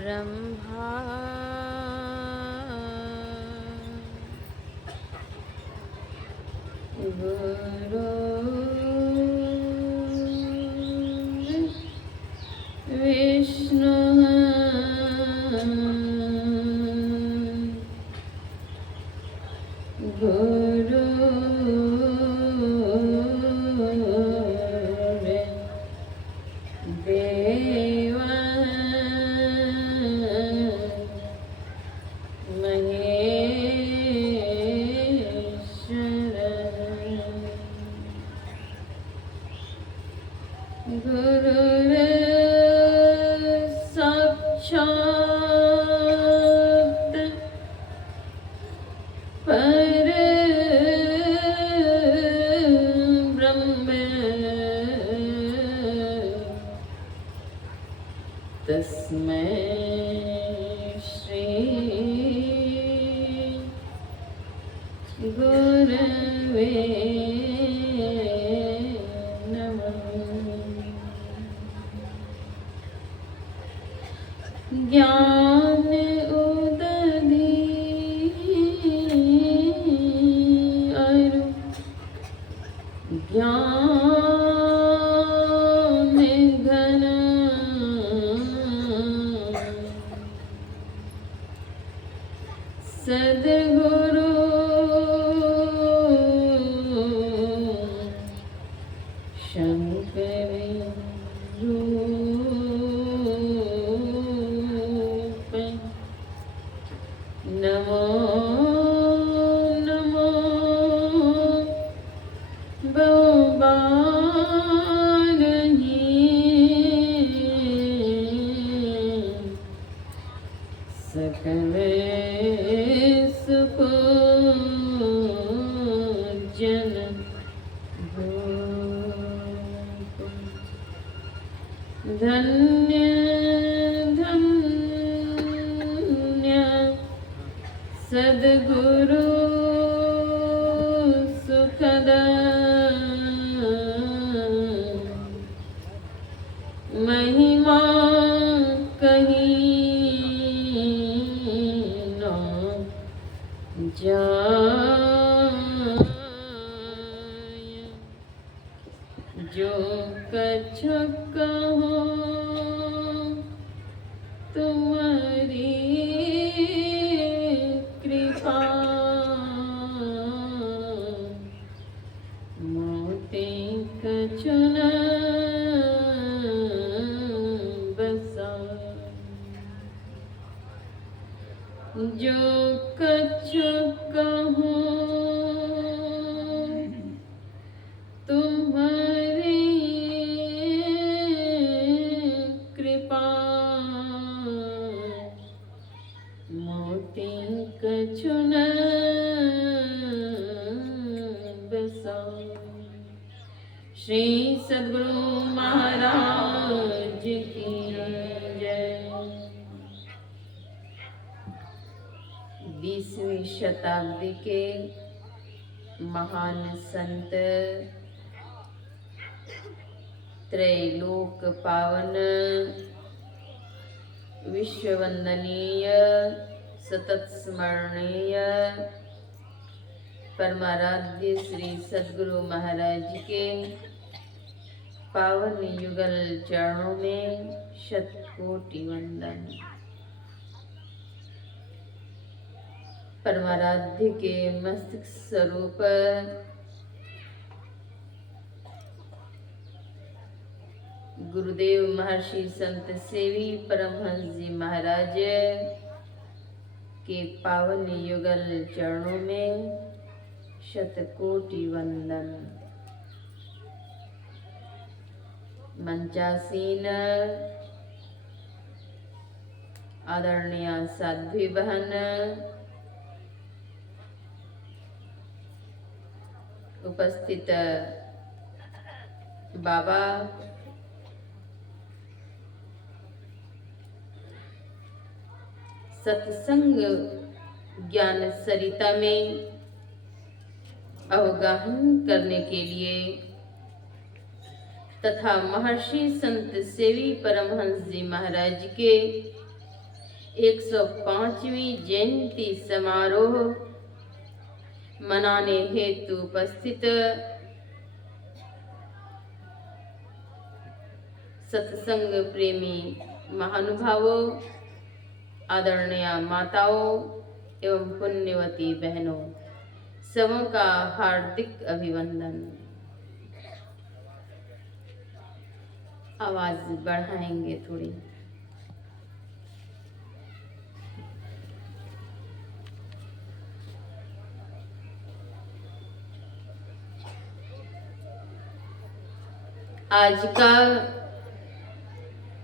ब्रह्मा गुरु विष्णु गुरु देवा गुरुर् साक्षात् परब्रह्म तस्मै श्री गुरवे ज्ञान उदधि अरु ज्ञान घन सद्गुरु शंकर नमो नमो बहुबारही सकल सुख जन भोग धन्य धन्य सद्गुरु सुखद महिमा कहीं न जाय जो कछ कहो तुम्हारी कृपा मोटे कछु न बसा जो कछु कहो तुम्हारी कृपा मोटी कछु न बसा श्री सद्गुरु महाराज की जय। 20वीं शताब्दी के महान संत त्रैलोक पावन विश्ववंदनीय सतत स्मरणीय परमाराध्य श्री सद्गुरु महाराज के पावन युगल चरणों में शतकोटि वंदन। परमाराध्य के मस्तक स्वरूप गुरुदेव महर्षि संत सेवी परमहंस जी महाराज के पावन युगल चरणों में शतकोटि वंदन। मंचासीन आदरणीय साध्वी बहन, उपस्थित बाबा, सत्संग ज्ञान सरिता में अवगाहन करने के लिए तथा महर्षि संत सेवी परमहंस जी महाराज के 105वीं जयंती समारोह मनाने हेतु उपस्थित सत्संग प्रेमी महानुभावों, आदरणीय माताओं एवं पुण्यवती बहनों, सबों का हार्दिक अभिवंदन। आवाज बढ़ाएंगे थोड़ी। आज का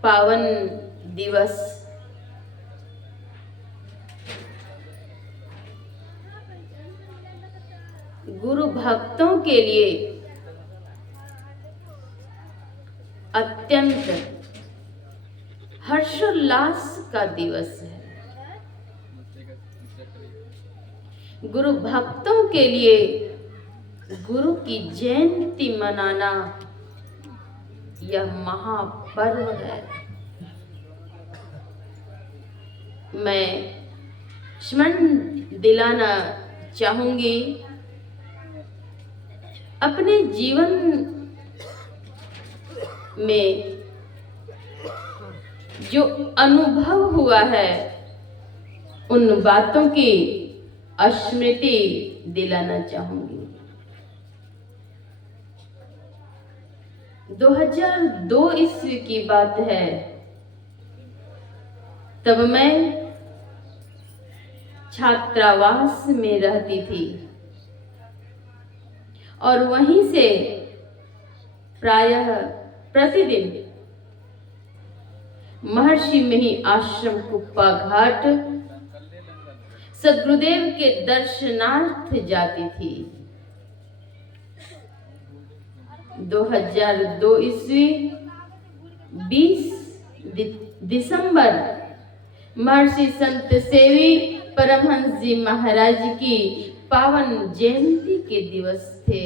पावन दिवस गुरु भक्तों के लिए अत्यंत हर्षोल्लास का दिवस है। गुरु भक्तों के लिए गुरु की जयंती मनाना यह महापर्व है। मैं स्मरण दिलाना चाहूंगी, अपने जीवन में जो अनुभव हुआ है उन बातों की स्मृति दिलाना चाहूंगी। 2002 ईस्वी की बात है। तब मैं छात्रावास में रहती थी और वहीं से प्रायः प्रतिदिन महर्षि मही आश्रम कुप्पा घाट सद्गुरुदेव के दर्शनार्थ जाती थी। 2002 ईस्वी 20 दिसंबर महर्षि संत सेवी परमहंस जी महाराज की पावन जयंती के दिवस थे।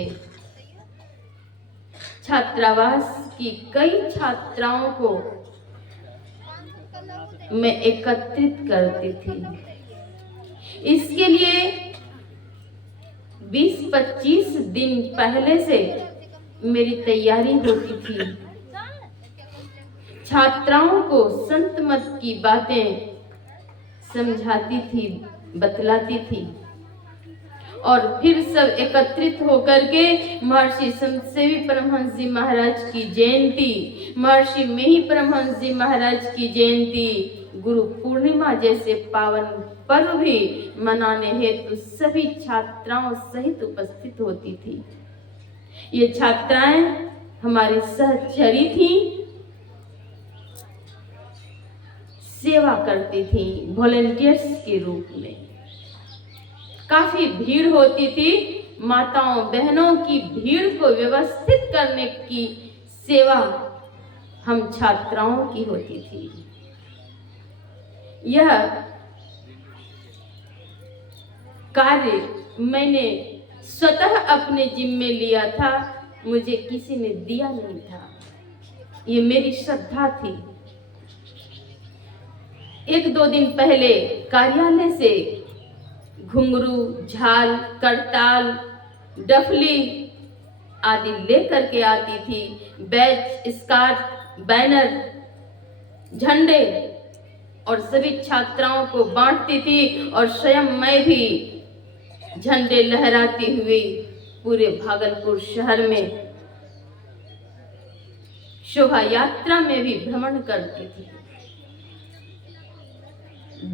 छात्रावास की कई छात्राओं को मैं एकत्रित करती थी। इसके लिए 20-25 दिन पहले से मेरी तैयारी होती थी। छात्राओं को संत मत की बातें समझाती थी, बतलाती थी और फिर सब एकत्रित होकर के महर्षि संत सेवी परमहंस जी महाराज की जयंती, महर्षि मेही परमहंस जी महाराज की जयंती, गुरु पूर्णिमा जैसे पावन पर्व भी मनाने हेतु सभी छात्राओं सहित उपस्थित होती थी। ये छात्राएं हमारी सहचरी थी, सेवा करती थी वॉलंटियर्स के रूप में। काफी भीड़ होती थी। माताओं बहनों की भीड़ को व्यवस्थित करने की सेवा हम छात्राओं की होती थी। यह कार्य मैंने स्वतः अपने जिम्मे लिया था, मुझे किसी ने दिया नहीं था। ये मेरी श्रद्धा थी। 1-2 दिन पहले कार्यालय से घुंघरू, झाल, करताल, डफली आदि लेकर के आती थी। बैच, स्कार्फ, बैनर, झंडे और सभी छात्राओं को बांटती थी और स्वयं मैं भी झंडे लहराती हुई पूरे भागलपुर शहर में शोभा यात्रा में भी भ्रमण करती थी।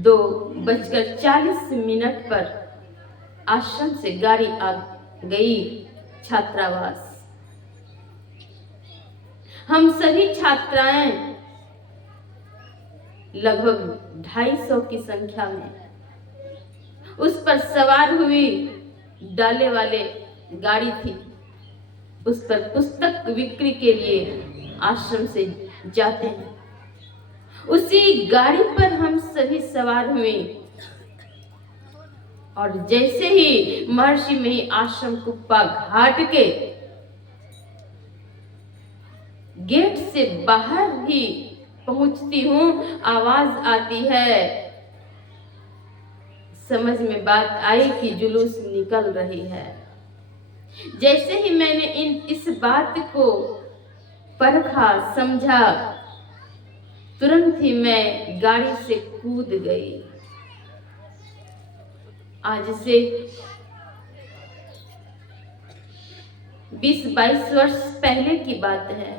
2:40 पर आश्रम से गाड़ी आ गई छात्रावास। हम सभी छात्राएं लगभग 250 की संख्या में उस पर सवार हुई। डाले वाले गाड़ी थी, उस पर पुस्तक बिक्री के लिए आश्रम से जाते हैं। उसी गाड़ी पर हम सभी सवार हुए और जैसे ही महर्षि मही आश्रम कुप्पा घाट के गेट से बाहर ही पहुंचती हूँ, आवाज आती है, समझ में बात आई कि जुलूस निकल रही है। जैसे ही मैंने इस बात को परखा, समझा, तुरंत ही मैं गाड़ी से कूद गई। आज से 20-22 वर्ष पहले की बात है।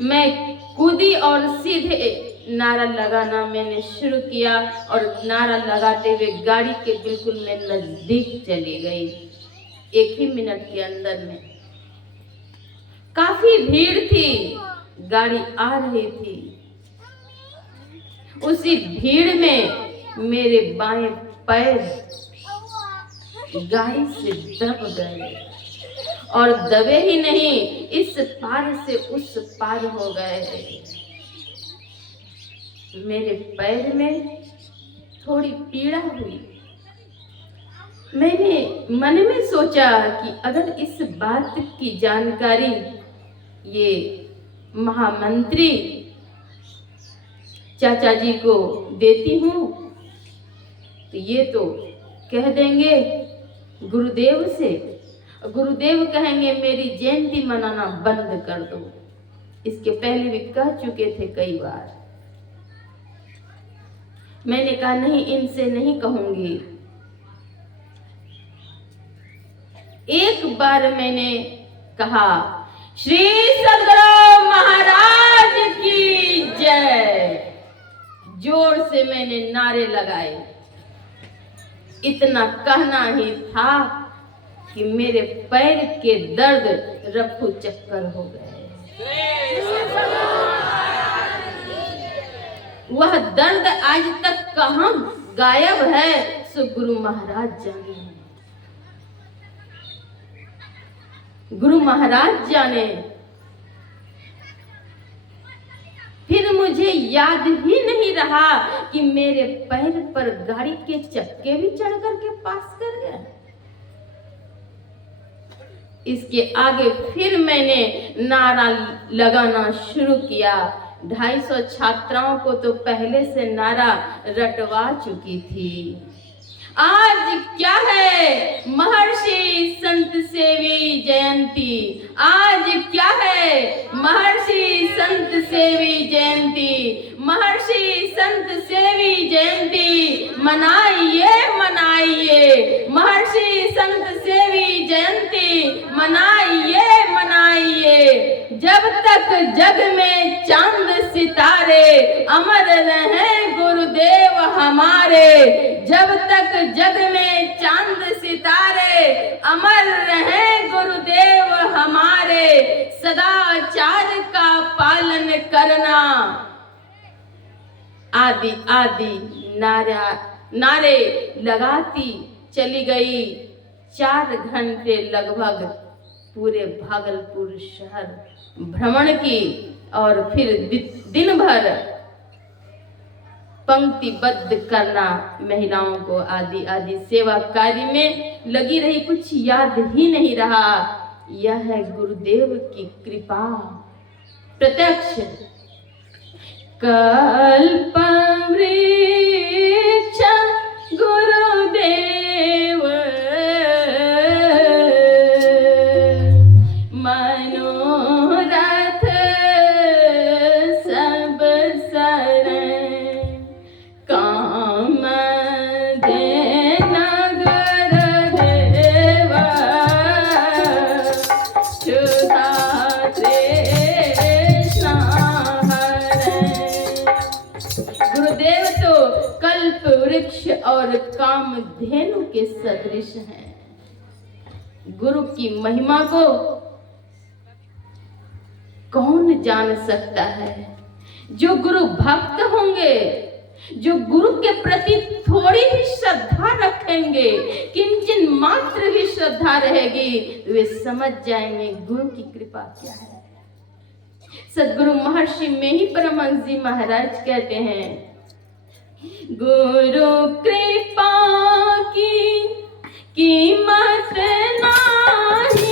मैं कूदी और सीधे नारा लगाना मैंने शुरू किया और नारा लगाते हुए गाड़ी के बिल्कुल मैं नजदीक चली गई। 1 ही मिनट के अंदर में काफी भीड़ थी, गाड़ी आ रही थी। उसी भीड़ में मेरे बाएं पैर गाड़ी से दब गए और दबे ही नहीं, इस पार से उस पार हो गए। मेरे पैर में थोड़ी पीड़ा हुई। मैंने मन में सोचा कि अगर इस बात की जानकारी ये महामंत्री चाचा जी को देती हूँ तो ये तो कह देंगे गुरुदेव से, गुरुदेव कहेंगे मेरी जयंती मनाना बंद कर दो। इसके पहले भी कह चुके थे कई बार। मैंने कहा नहीं, इनसे नहीं कहूंगी। एक बार मैंने कहा श्री सदगुरु महाराज की जय, जोर से मैंने नारे लगाए। इतना कहना ही था कि मेरे पैर के दर्द रफू चक्कर हो गए। वह दर्द आज तक कहां गायब है सो गुरु महाराज जाने। गुरु महाराज जाने। फिर मुझे याद ही नहीं रहा कि मेरे पैर पर गाड़ी के चक्के भी चढ़ करके पास कर गया। इसके आगे फिर मैंने नारा लगाना शुरू किया। 250 छात्राओं को तो पहले से नारा रटवा चुकी थी। आज क्या है महर्षि संत सेवी जयंती। आज क्या है महर्षि संत सेवी जयंती। महर्षि संत सेवी जयंती मनाइए मनाइए। महर्षि संत सेवी जयंती मनाइए मनाइए। जब तक जग में चांद सितारे अमर रहें गुरुदेव हमारे। जब तक जग में चांद सितारे अमर रहें गुरुदेव हमारे। सदाचार का पालन करना। आदि आदि नारे लगाती चली गई। 4 घंटे लगभग पूरे भागलपुर शहर भ्रमण की और फिर दिन भर पंक्तिबद्ध करना महिलाओं को। आदि आदि सेवा कार्य में लगी रही। कुछ याद ही नहीं रहा। यह है गुरुदेव की कृपा प्रत्यक्ष। कल्प वृक्ष गुरुदेव मनोरथ सब सरण काम दे नगर देवा क्षुधा तृष्णा हरै। गुरुदेव तो कल्प वृक्ष और कामधेनु के सदृश हैं। गुरु की महिमा को कौन जान सकता है? जो गुरु भक्त होंगे, जो गुरु के प्रति थोड़ी भी श्रद्धा रखेंगे, किंचन मात्र भी श्रद्धा रहेगी, वे समझ जाएंगे गुरु की कृपा क्या है। सदगुरु महर्षि में ही परमहंस जी महाराज कहते हैं, गुरु कृपा की कीमत नाही,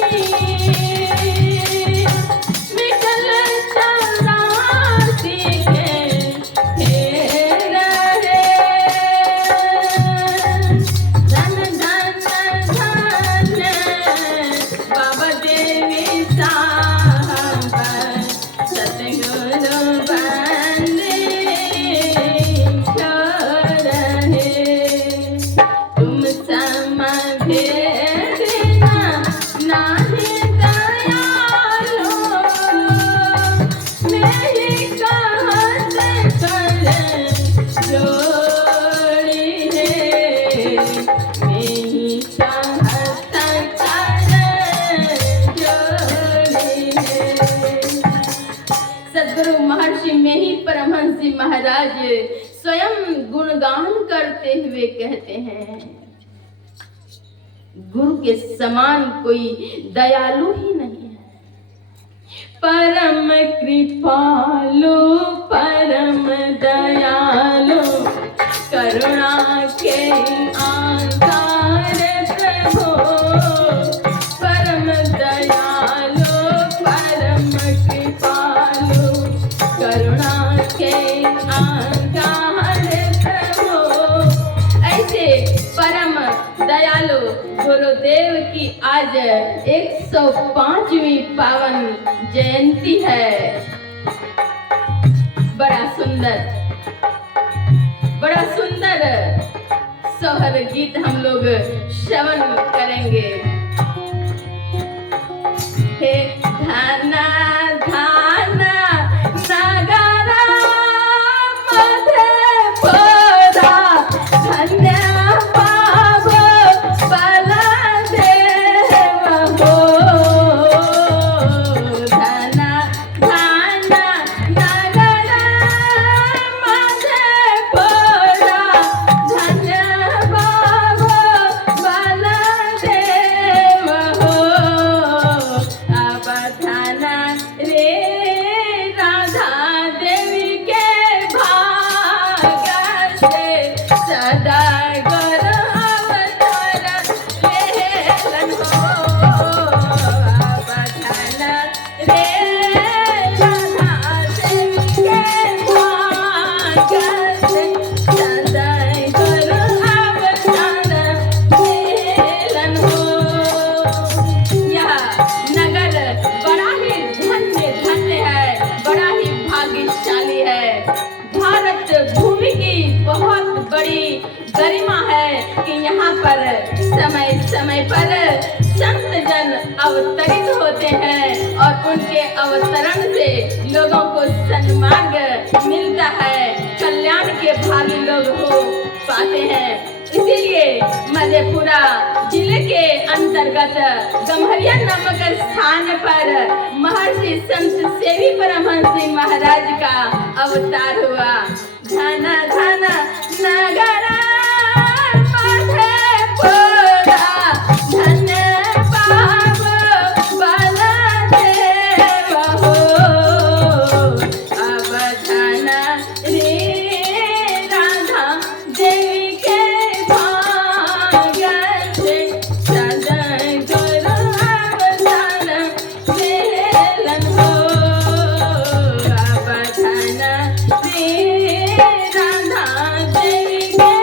मिटल चौरासी के फेर रे। में ही परमहंस जी महाराज स्वयं गुणगान करते हुए कहते हैं, गुरु के समान कोई दयालु ही नहीं है। परम कृपालु परम दयालु करुणा के आधार प्रभु, परम दयालु परम कृपालु करुणा के आधार प्रभु। ऐसे परम दयालु गुरुदेव की आज 105वीं पावन जयंती है। बड़ा सुंदर सोहर गीत हम लोग श्रवण करेंगे। हे धाना धाना नगरा मधुपुरा, धन्य पाव बलदेव हो। धना धाना नगरा मधुपुरा, धन्य पाव बलदेव हो। अब धाना रे राधा देवी के भाग से सदा गुरु अवतार लेलन हो। अब धाना रे राधा देवी के भाग से सदा गुरु अवतार लेलन हो। यह नगर बड़ा ही धन्य है, बड़ा ही भाग्यशाली है। भारत भूमि की बहुत बड़ी गरिमा है कि यहाँ पर समय समय पर संत जन अवतरित होते हैं और उनके अवतरण से लोगों को सन्मार्ग मिलता है, कल्याण के भागी लोग हो पाते हैं। इसीलिए मधेपुरा जिले के अंतर्गत गम्हरिया नामक स्थान पर महर्षि संत सेवी परमहंस जी महाराज का अवतार हुआ। धना धना नगरा मधेपुरा, धन्य पाव बलदेव हो। अब धना रे राधा देवी के भाग से सदा गुरु अवतार लेलन हो। अब धना रे राधा देवी के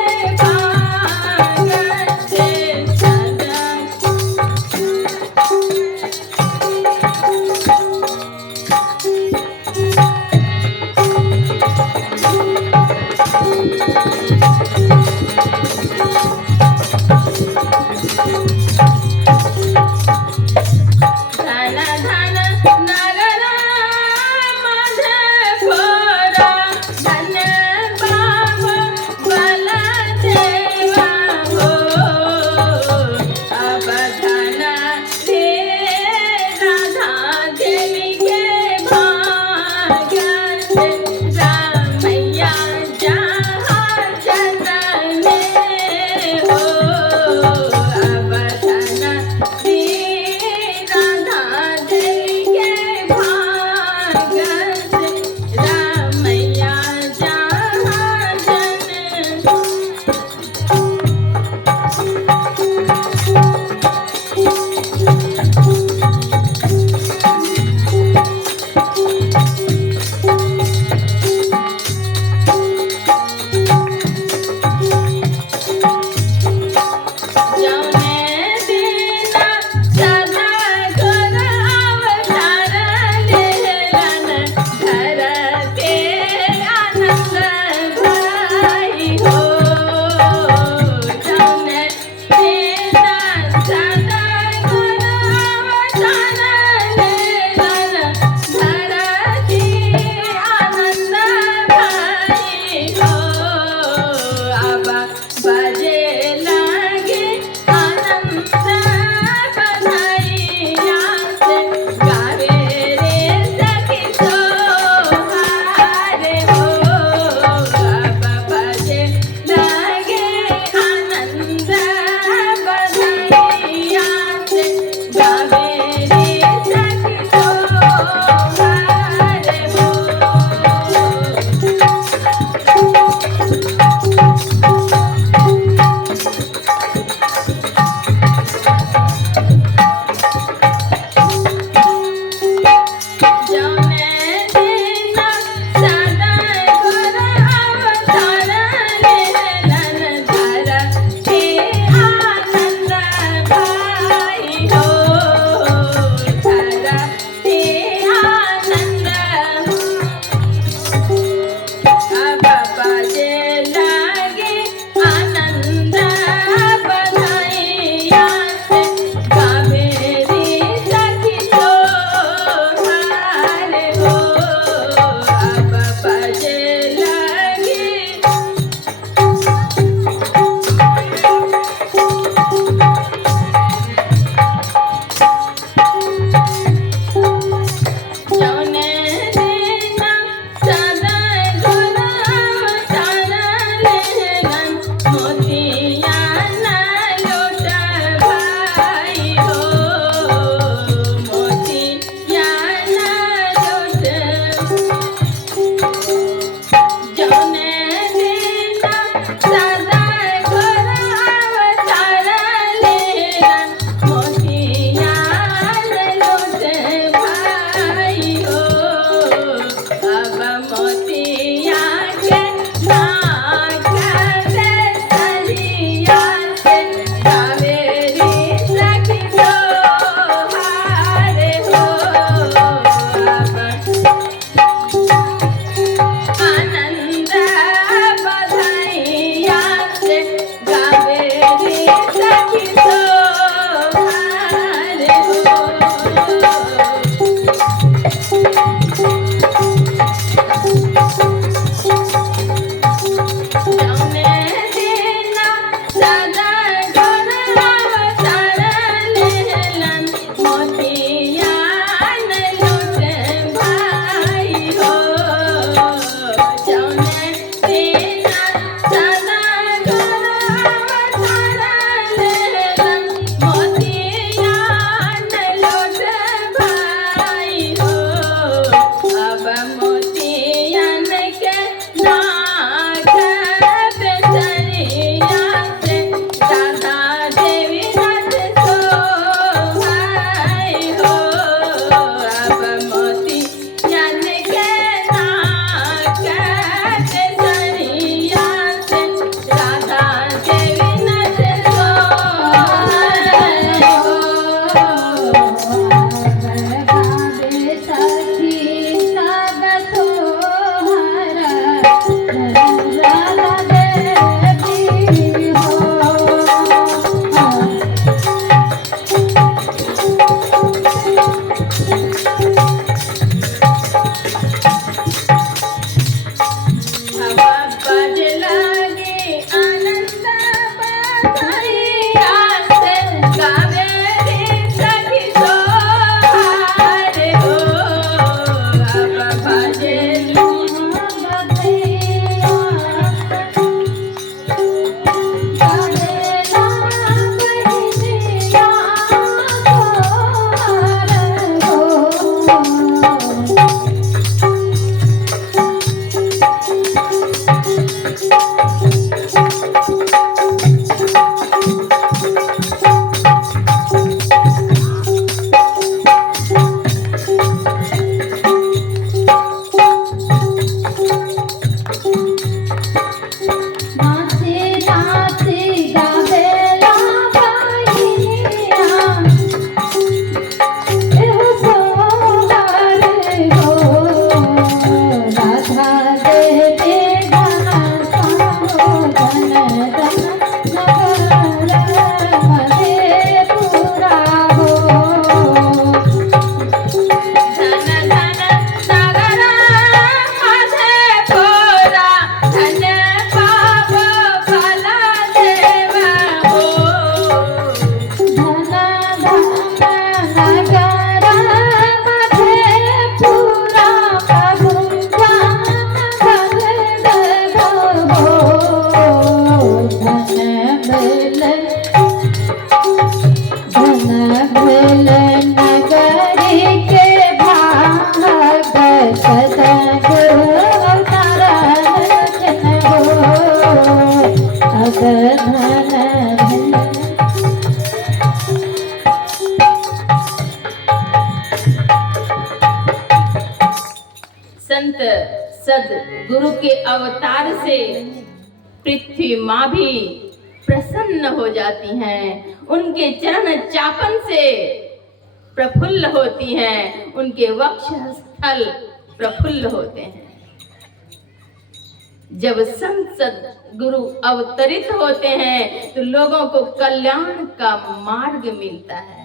संत सदगुरु के अवतार से पृथ्वी माँ भी प्रसन्न हो जाती हैं, उनके चरण चापन से प्रफुल्ल होती हैं, उनके वक्षस्थल प्रफुल्ल होते हैं। जब संत सदगुरु अवतरित होते हैं तो लोगों को कल्याण का मार्ग मिलता है।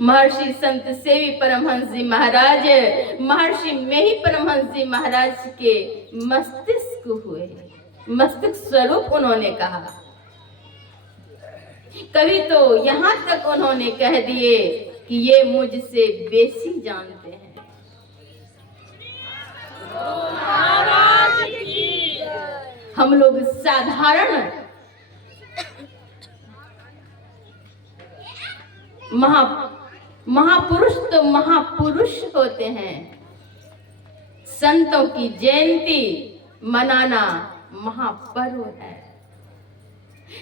महर्षि संत सेवी परमहंस जी महाराज महर्षि मेही परमहंस जी महाराज के मस्तिष्क हुए, मस्तिष्क स्वरूप उन्होंने कहा। कभी तो यहाँ तक उन्होंने कह दिए कि ये मुझसे बेसी जानते हैं। हम लोग साधारण महापुरुष तो महापुरुष होते हैं। संतों की जयंती मनाना महापर्व है।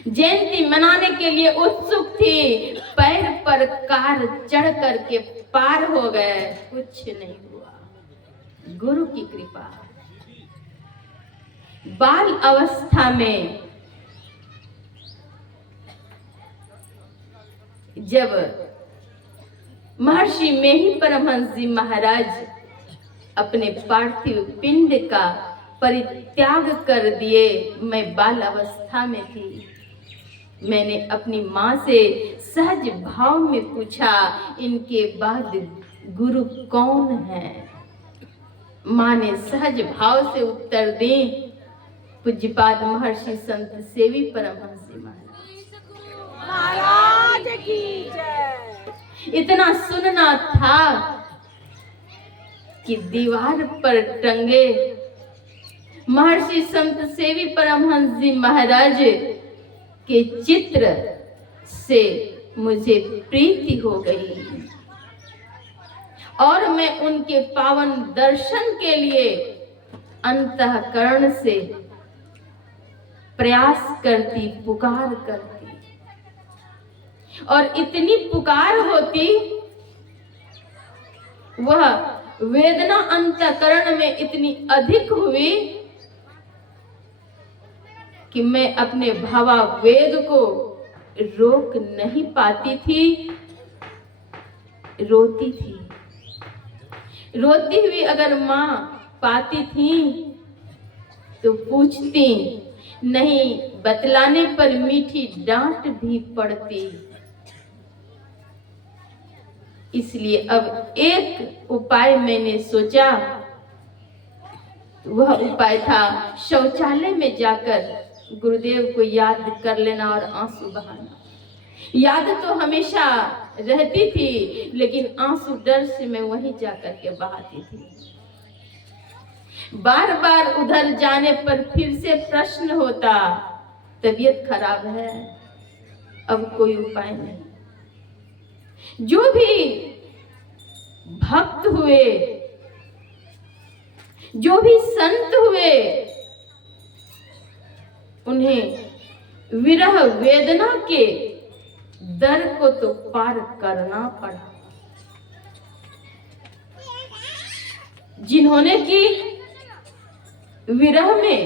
जयंती मनाने के लिए उत्सुक थी, पैर पर कार चढ़ करके पार हो गए, कुछ नहीं हुआ। गुरु की कृपा। बाल अवस्था में जब महर्षि मेही परमहंस जी महाराज अपने पार्थिव पिंड का परित्याग कर दिए, मैं बाल अवस्था में थी। मैंने अपनी माँ से सहज भाव में पूछा, इनके बाद गुरु कौन है? माँ ने सहज भाव से उत्तर दी, पूज्यपाद महर्षि संत सेवी परमहंस जी महाराज की जय। इतना सुनना था कि दीवार पर टंगे महर्षि संत सेवी परमहंस जी महाराज के चित्र से मुझे प्रीति हो गई और मैं उनके पावन दर्शन के लिए अंतःकरण से प्रयास करती, पुकार करती, और इतनी पुकार होती, वह वेदना अंतःकरण में इतनी अधिक हुई कि मैं अपने भावावेग को रोक नहीं पाती थी, रोती थी। रोती हुई अगर माँ पाती थी तो पूछती, नहीं बतलाने पर मीठी डांट भी पड़ती। इसलिए अब एक उपाय मैंने सोचा, वह उपाय था शौचालय में जाकर गुरुदेव को याद कर लेना और आंसू बहाना। याद तो हमेशा रहती थी, लेकिन आंसू डर से मैं वहीं जाकर के बहाती थी। बार बार उधर जाने पर फिर से प्रश्न होता, तबीयत खराब है, अब कोई उपाय नहीं। जो भी भक्त हुए, जो भी संत हुए, उन्हें विरह वेदना के दर को तो पार करना पड़ा। जिन्होंने कि विरह में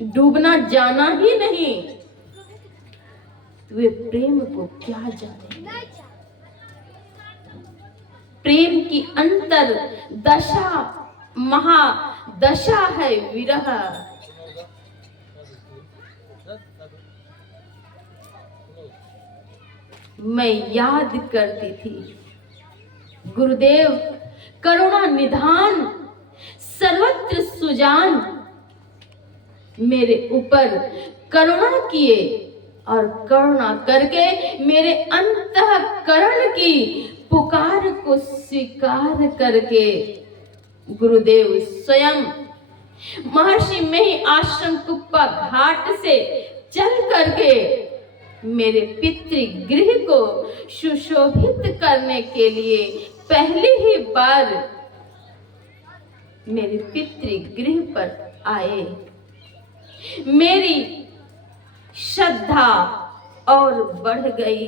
डूबना जाना ही नहीं, वे प्रेम को क्या जाने। प्रेम की अंतर दशा महादशा है विरह। मैं याद करती थी, गुरुदेव करुणा निधान सर्वत्र सुजान मेरे ऊपर करुणा किए और करुणा करके मेरे अंतःकरण की पुकार को स्वीकार करके गुरुदेव स्वयं महर्षि मेही आश्रम कुप्पा घाट से चल करके मेरे पितृगृह को सुशोभित करने के लिए पहली ही बार मेरे पितृगृह पर आए। मेरी श्रद्धा और बढ़ गई।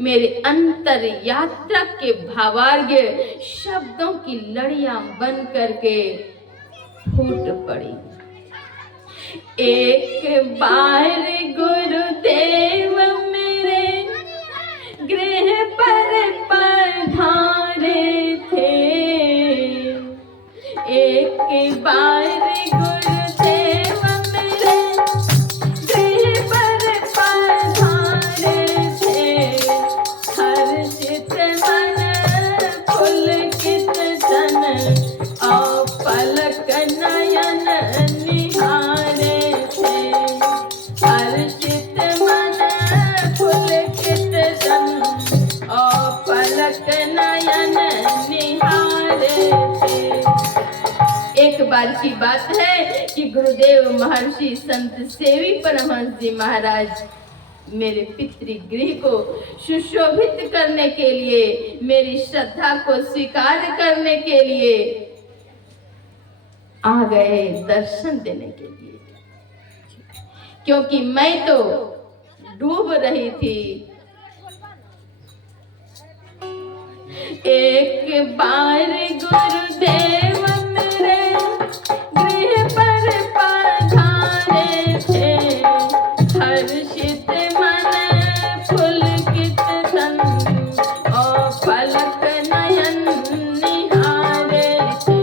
मेरे अंतर यात्रा के भावार्घ्य शब्दों की लड़ियां बन करके फूट पड़ी। एक बार गुरुदेव मेरे गृह पर पधारे थे। एक बार गुरुदेव मेरे गृह पर पधारे थे। हर्षित मन पुलकित तन और पलक नयन निहारे थे। हर्षित मन पुलकित तन और पलक नयन निहारे थे। एक बार की बात है कि गुरुदेव महर्षि संत सेवी परमहंस जी महाराज मेरे पितृगृह को सुशोभित करने के लिए, मेरी श्रद्धा को स्वीकार करने के लिए आ गए, दर्शन देने के लिए। क्योंकि मैं तो डूब रही थी। एक बार गुरुदेव मेरे गृह पर पधारे थे। हर्षित मन पुलकित तन और पलक नयन निहारे थे।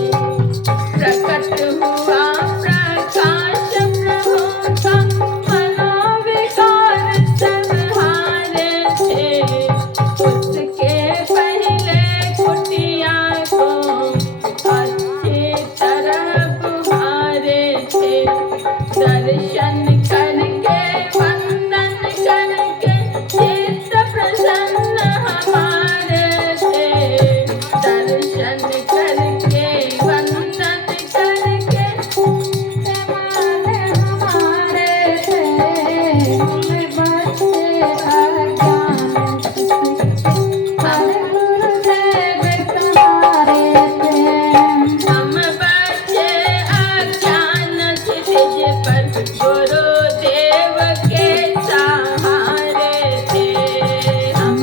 प्रकट हुआ प्रकाश प्रभु का मनोविकार संहारे थे। उसके पहले कुटिया को अच्छी तरह बुहारे थे। दर्शन करके वंदन करके चित्त प्रसन्न हमारे थे। दर्शन करके वंदन करके हमारे थे। हम बच्चे अज्ञान क्षितिज पर गुरुदेव के सहारे थे। हम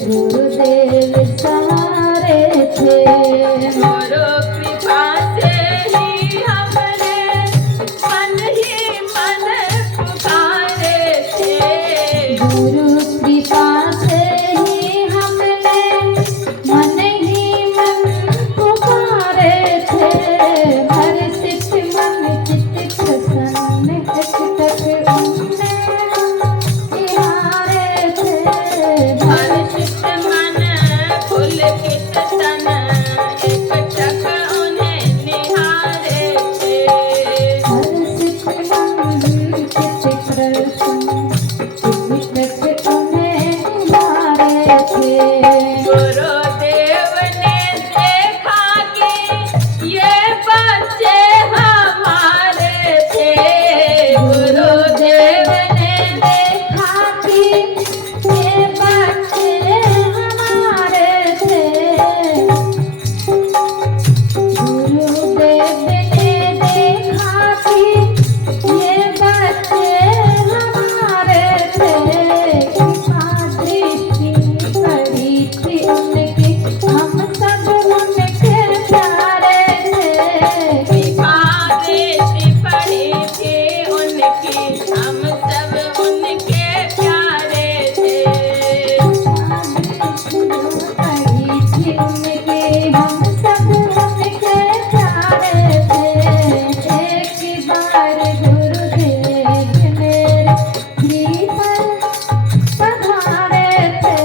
गुरुदेव सहारे थे। गुरु कृपा से ही हमने मन ही मन पुकारे थे। गुरु कृपा से ही हमने मन ही मन पुकारे थे। हर्षित मन चित्त प्रसन्न तक उनने निहारे थे। हर्षित मन पुलकित तन एकटक उन्हें निहारे थे। हर्षित मन चित्त प्रसन्न तक उन्हें निहारे थे। गुरुदेव ने देखा कि ये बच्चे हमारे थे। गुरुदेव ने देखा कि ये बच्चे हमारे थे। गुरुदेव ने देखा कि ये बच्चे हमारे थे। कृपा दृष्टि पड़ी थी उनकी, हम सब उनके प्यारे थे। कृपा दृष्टि पड़ी थी उनकी, हम सब उनके प्यारे थे। पड़ी थी उनकी, हम सब उनके प्यारे थे। एक बार गुरुदेव मेरे गृह पर पधारे थे।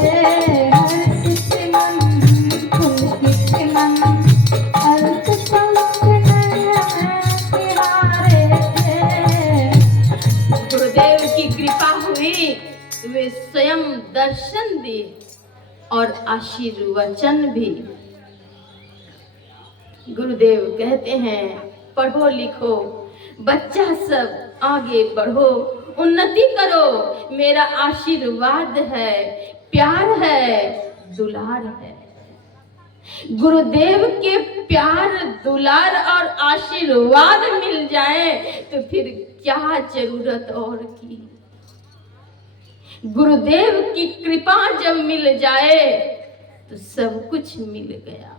हर्षित मन पुलकित मन अल्प पलक नयन निहारे थे। गुरुदेव की कृपा हुई, वे स्वयं दर्शन दिए और आशीर्वचन भी। गुरुदेव कहते हैं, पढ़ो लिखो बच्चा सब, आगे बढ़ो, उन्नति करो। मेरा आशीर्वाद है, प्यार है, दुलार है। गुरुदेव के प्यार दुलार और आशीर्वाद मिल जाए तो फिर क्या जरूरत और की। गुरुदेव की कृपा जब मिल जाए तो सब कुछ मिल गया।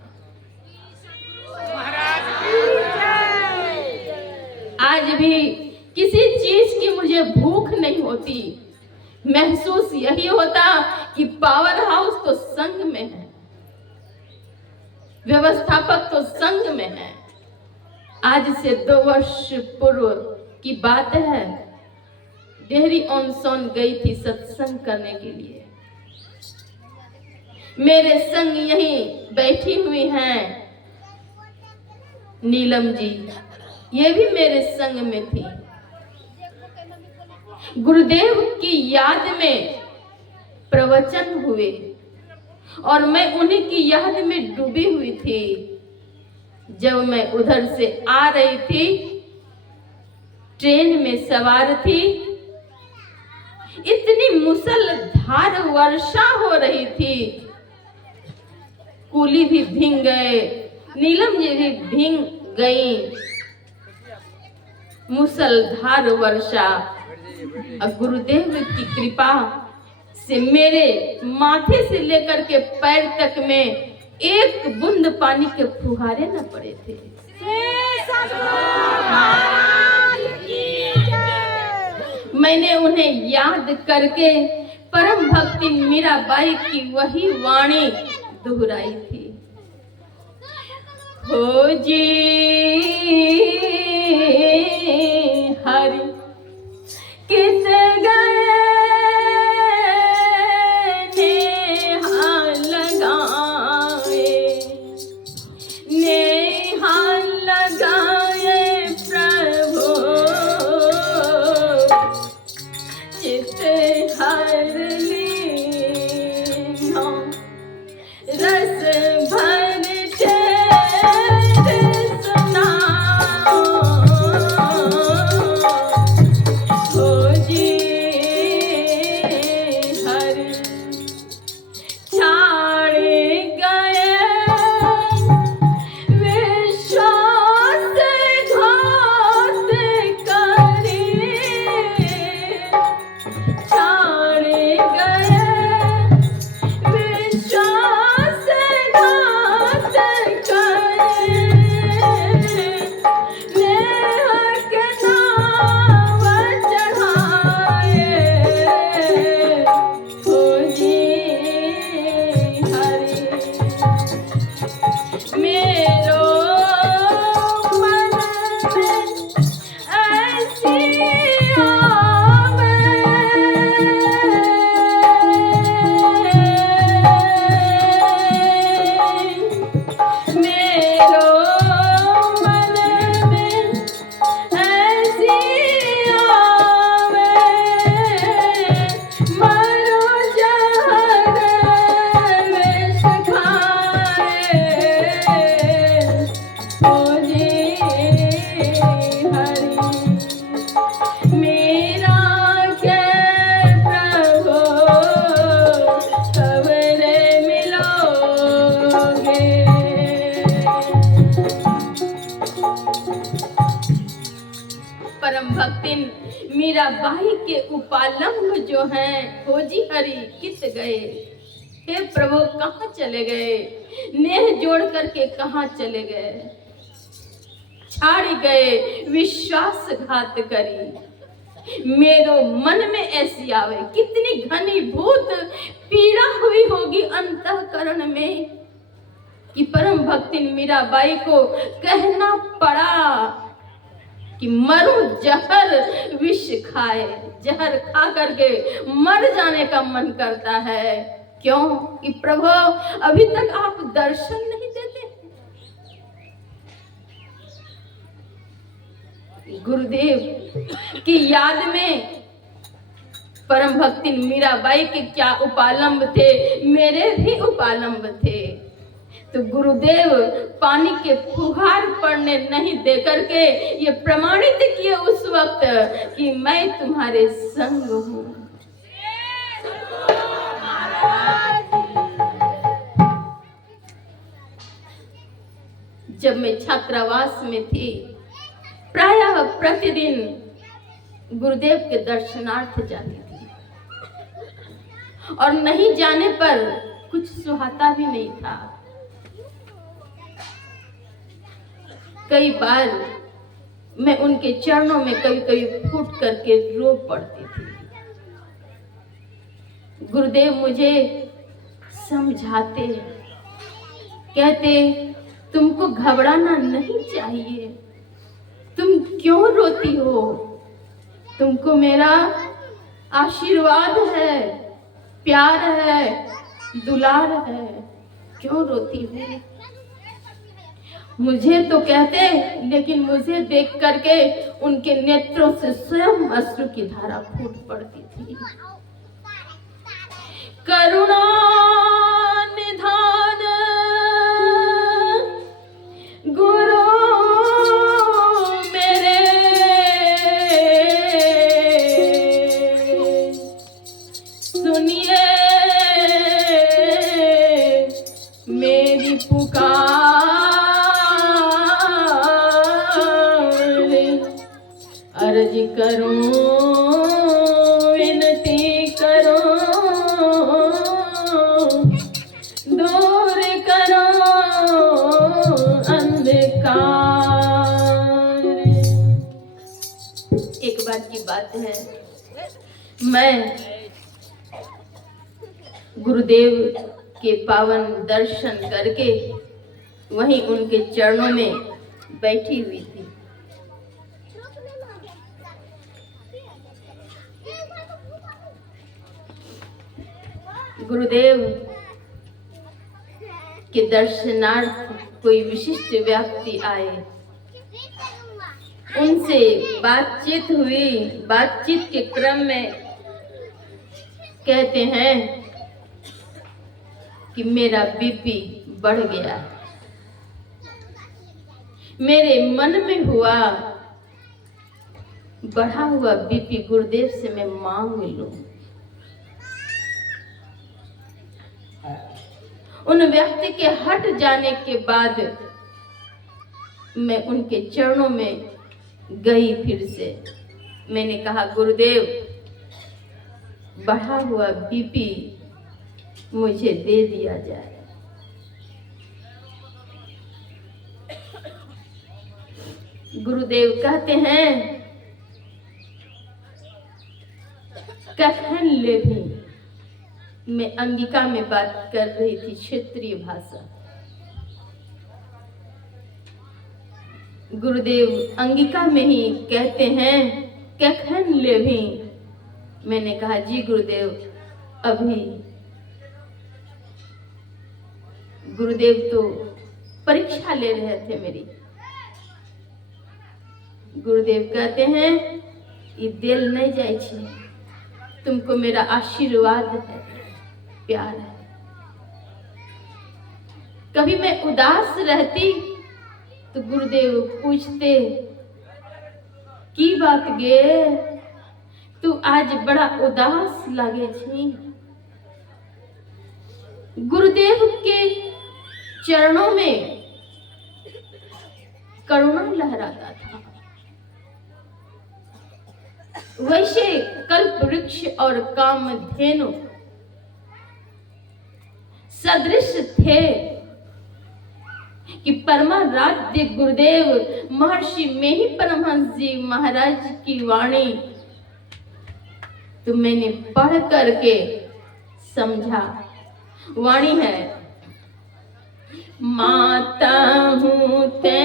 आज भी किसी चीज की मुझे भूख नहीं होती, महसूस यही होता कि पावर हाउस तो संग में है, व्यवस्थापक तो संग में है। आज से 2 वर्ष पूर्व की बात है, डेहरी ऑन सोन गई थी सत्संग करने के लिए। मेरे संग यहीं बैठी हुई हैं नीलम जी, ये भी मेरे संग में थी। गुरुदेव की याद में प्रवचन हुए और मैं उन्हीं की याद में डूबी हुई थी। जब मैं उधर से आ रही थी, ट्रेन में सवार थी, इतनी मूसलाधार वर्षा हो रही थी, कूली भी भीग गए, नीलम जी भी भीग गई। मूसलाधार वर्षा और गुरुदेव की कृपा से मेरे माथे से लेकर के पैर तक में एक बूंद पानी के फुहारे न पड़े थे। मैंने उन्हें याद करके परम भक्ति मीराबाई की वही वाणी दोहराई थी। हो जी हरि किस गए मीराबाई के उपालंब जो हैं, खोजी हरि किस गए। हे प्रभु कहाँ चले गए, नेह जोड़ करके कहाँ चले गए, छाड़ गए विश्वासघात करी। मेरो मन में ऐसी आवे, कितनी घनीभूत पीड़ा हुई होगी अंतःकरण में कि परम भक्ति मीराबाई को कहना पड़ा कि मरूं जहर विष खाए, जहर खा करके मर जाने का मन करता है। क्यों कि प्रभु अभी तक आप दर्शन नहीं देते। गुरुदेव की याद में परम भक्ति मीराबाई के क्या उपालंब थे, मेरे भी उपालंब थे। तो गुरुदेव पानी के फुहार पड़ने नहीं दे करके ये प्रमाणित किए उस वक्त कि मैं तुम्हारे संग हूँ। जब मैं छात्रावास में थी, प्रायः प्रतिदिन गुरुदेव के दर्शनार्थ जाती थी और नहीं जाने पर कुछ सुहाता भी नहीं था। कई बार मैं उनके चरणों में कभी कभी फूट करके रो पड़ती थी। गुरुदेव मुझे समझाते, कहते तुमको घबराना नहीं चाहिए, तुम क्यों रोती हो, तुमको मेरा आशीर्वाद है, प्यार है, दुलार है, क्यों रोती हो। मुझे तो कहते, लेकिन मुझे देख करके उनके नेत्रों से स्वयं अश्रु की धारा फूट पड़ती थी। करुणा निधान गुरु मेरे, सुनिए मेरी पुकार, अर्ज करूं विनती करूं, दूर करो अंधकार। एक बार की बात है, मैं गुरुदेव के पावन दर्शन करके वहीं उनके चरणों में बैठी हुई थी। गुरुदेव के दर्शनार्थ कोई विशिष्ट व्यक्ति आए, उनसे बातचीत हुई। बातचीत के क्रम में कहते हैं कि मेरा बीपी बढ़ गया। मेरे मन में हुआ बढ़ा हुआ बीपी गुरुदेव से मैं मांग लूं। उन व्यक्ति के हट जाने के बाद मैं उनके चरणों में गई। फिर से मैंने कहा, गुरुदेव बढ़ा हुआ बीपी मुझे दे दिया जाए। गुरुदेव कहते हैं, कथन ले भी। मैं अंगिका में बात कर रही थी, क्षेत्रीय भाषा। गुरुदेव अंगिका में ही कहते हैं, कखन ले भी। मैंने कहा, जी गुरुदेव अभी। गुरुदेव तो परीक्षा ले रहे थे मेरी। गुरुदेव कहते हैं, ये दिल नहीं जाए छे, तुमको मेरा आशीर्वाद है, प्यार है। कभी मैं उदास रहती तो गुरुदेव पूछते, की बात गे, तू आज बड़ा उदास लागे छी। गुरुदेव के चरणों में करुणा लहराता था। वैसे कल्प वृक्ष और कामधेनु सदृश थे कि परमाराध्य गुरुदेव महर्षि में ही परमहंस जी महाराज की वाणी तो मैंने पढ़ करके समझा। वाणी है, माता हूँ ते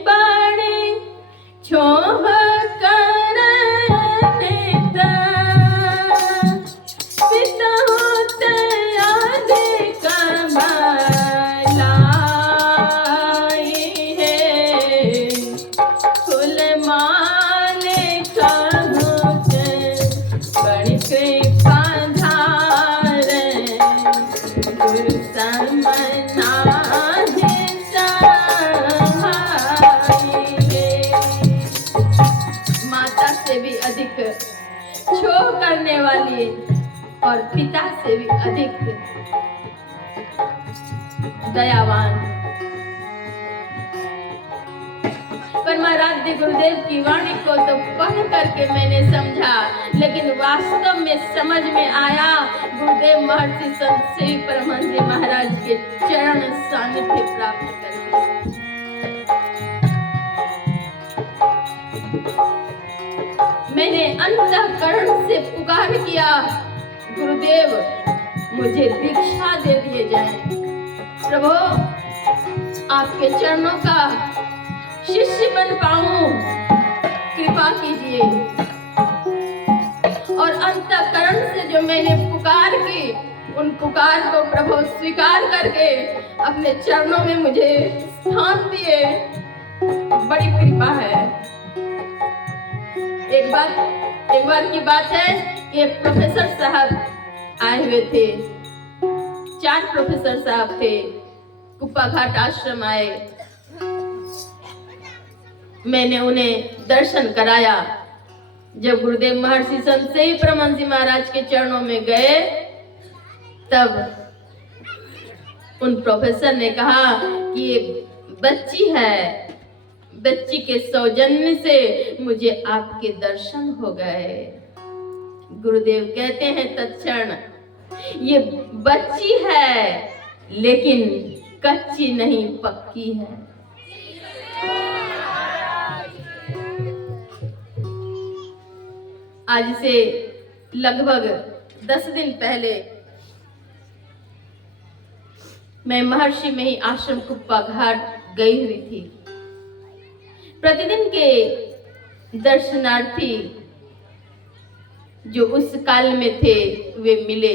बड़े छोह छोह करने वाली और पिता से भी अधिक दयावान। परमाराध्य गुरुदेव की वाणी को तो पढ़ करके मैंने समझा, लेकिन वास्तव में समझ में आया गुरुदेव महर्षि संत श्री परमहंस जी महाराज के चरण सानिध्य प्राप्त करके। मैंने अंतःकरण से पुकार किया, गुरुदेव मुझे दीक्षा दे दिए जाए। प्रभु आपके चरणों का शिष्य बन पाऊं, कृपा कीजिए। और अंतःकरण से जो मैंने पुकार की, उन पुकार को प्रभु स्वीकार करके अपने चरणों में मुझे स्थान दिए। बड़ी कृपा है। एक बार की बात है, एक प्रोफेसर साहब आए हुए थे। 4 प्रोफेसर साहब थे, कुप्पा घाट आश्रम आए। मैंने उन्हें दर्शन कराया। जब गुरुदेव महर्षि संत श्री परमहंस जी महाराज के चरणों में गए, तब उन प्रोफेसर ने कहा कि ये बच्ची है, बच्ची के सौजन्य से मुझे आपके दर्शन हो गए। गुरुदेव कहते हैं तत्क्षण, ये बच्ची है लेकिन कच्ची नहीं पक्की है। आज से लगभग 10 दिन पहले मैं महर्षि में ही आश्रम कुप्पा घाट गई हुई थी। प्रतिदिन के दर्शनार्थी जो उस काल में थे वे मिले।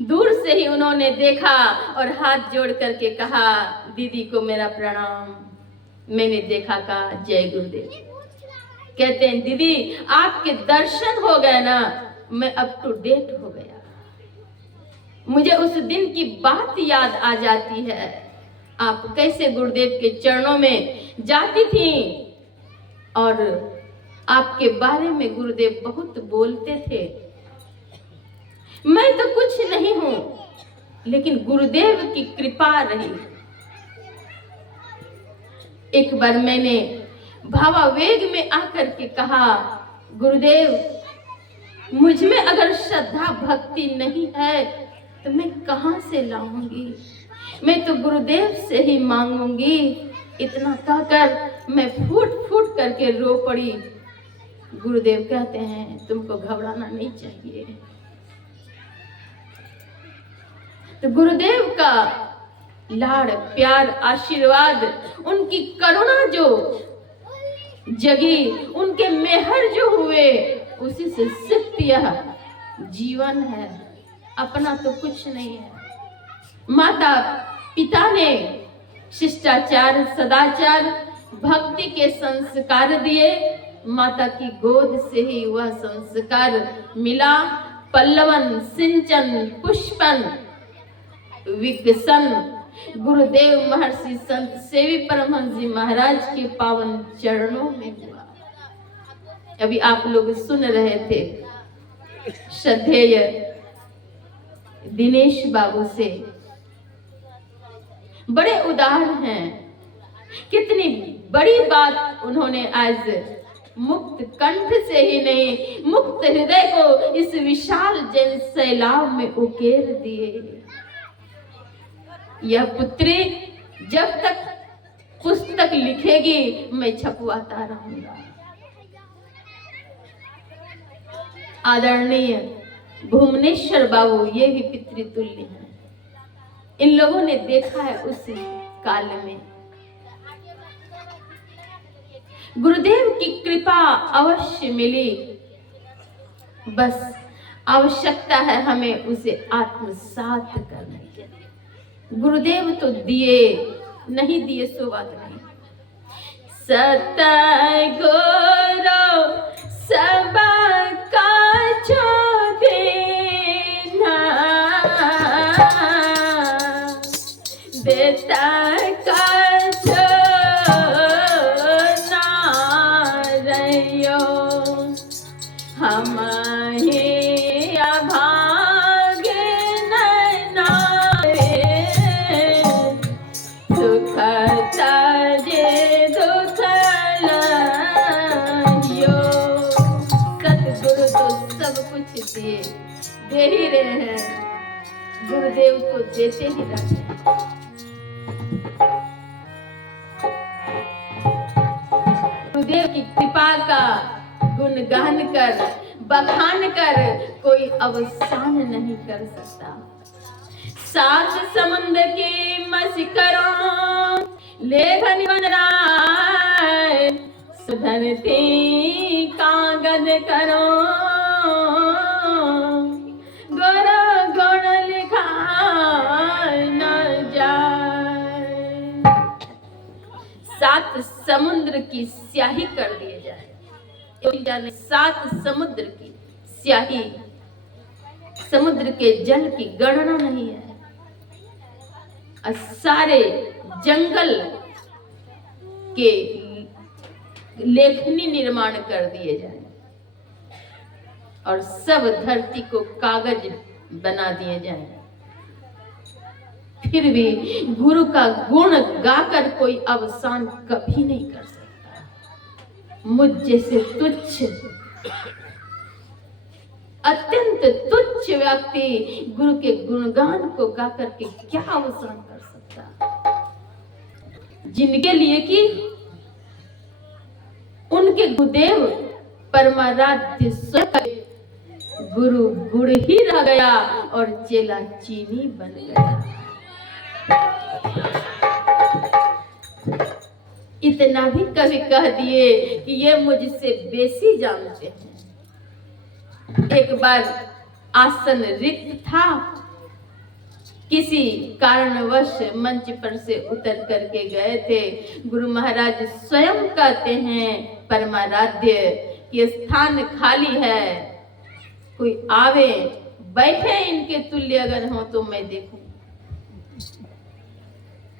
दूर से ही उन्होंने देखा और हाथ जोड़ करके कहा, दीदी को मेरा प्रणाम। मैंने देखा, कहा जय गुरुदेव। कहते हैं दीदी आपके दर्शन हो गए ना, मैं अप टू डेट हो गया। मुझे उस दिन की बात याद आ जाती है, आप कैसे गुरुदेव के चरणों में जाती थी और आपके बारे में गुरुदेव बहुत बोलते थे। मैं तो कुछ नहीं हूं, लेकिन गुरुदेव की कृपा रही। एक बार मैंने भावावेग में आकर के कहा, गुरुदेव मुझ में अगर श्रद्धा भक्ति नहीं है तो मैं कहां से लाऊंगी, मैं तो गुरुदेव से ही मांगूंगी। इतना कहकर मैं फूट फूट करके रो पड़ी। गुरुदेव कहते हैं तुमको घबराना नहीं चाहिए। तो गुरुदेव का लाड़ प्यार आशीर्वाद, उनकी करुणा जो जगी, उनके मेहर जो हुए, उसी से सिर्फ यह जीवन है, अपना तो कुछ नहीं है। माता पिता ने शिष्टाचार सदाचार भक्ति के संस्कार दिए, माता की गोद से ही वह संस्कार मिला। पल्लवन सिंचन पुष्पन विकसन गुरुदेव महर्षि संत सेवी परमहंस जी महाराज के पावन चरणों में हुआ। अभी आप लोग सुन रहे थे श्रद्धेय दिनेश बाबू से, बड़े उदार हैं। कितनी बड़ी बात उन्होंने आज मुक्त कंठ से ही नहीं, मुक्त हृदय को इस विशाल जन सैलाब में उकेर दिए। यह पुत्री जब तक पुस्तक लिखेगी मैं छपवाता रहूंगा। आदरणीय भुवनेश्वर बाबू ये भी पितृतुल्य हैं। इन लोगों ने देखा है उस काल में। गुरुदेव की कृपा अवश्य मिली, बस आवश्यकता है हमें उसे आत्मसात करने की। गुरुदेव तो दिए, नहीं दिए सो बात नहीं। सतगुरु सबका देना देता हम ही अभाग नारे सुख तजे दुख दे ही रहे हैं, गुरुदेव तो देते ही रहते हैं। गुरुदेव की कृपा का गुणगान कर, बखान कर कोई अवसान नहीं कर सकता। सात समुद्र की मसी करो, लेखन बन राय, सुधरती कागज करो, गोड़ गोड़ लिखा न जाए। सात समुद्र की स्याही कर दिए जाए। सात समुद्र की स्याही, समुद्र के जल की गणना नहीं है। और सारे जंगल के लेखनी निर्माण कर दिए जाए और सब धरती को कागज बना दिए जाए, फिर भी गुरु का गुण गाकर कोई अवसान कभी नहीं कर सकता। मुझ जैसे तुच्छ, अत्यंत तुच्छ व्यक्ति गुरु के गुणगान को गा करके क्या अवसान कर सकता, जिनके लिए कि उनके गुरुदेव परमाराध्य स्वयं गुरु गुड़ ही रह गया और चेला चीनी बन गया। इतना भी कभी कह दिए कि ये मुझसे बेसी जानते हैं। एक बार आसन रिक्त था, किसी कारणवश मंच पर से उतर करके गए थे। गुरु महाराज स्वयं कहते हैं परमाराध्य कि स्थान खाली है, कोई आवे बैठे इनके तुल्य अगर हो तो मैं देखूं,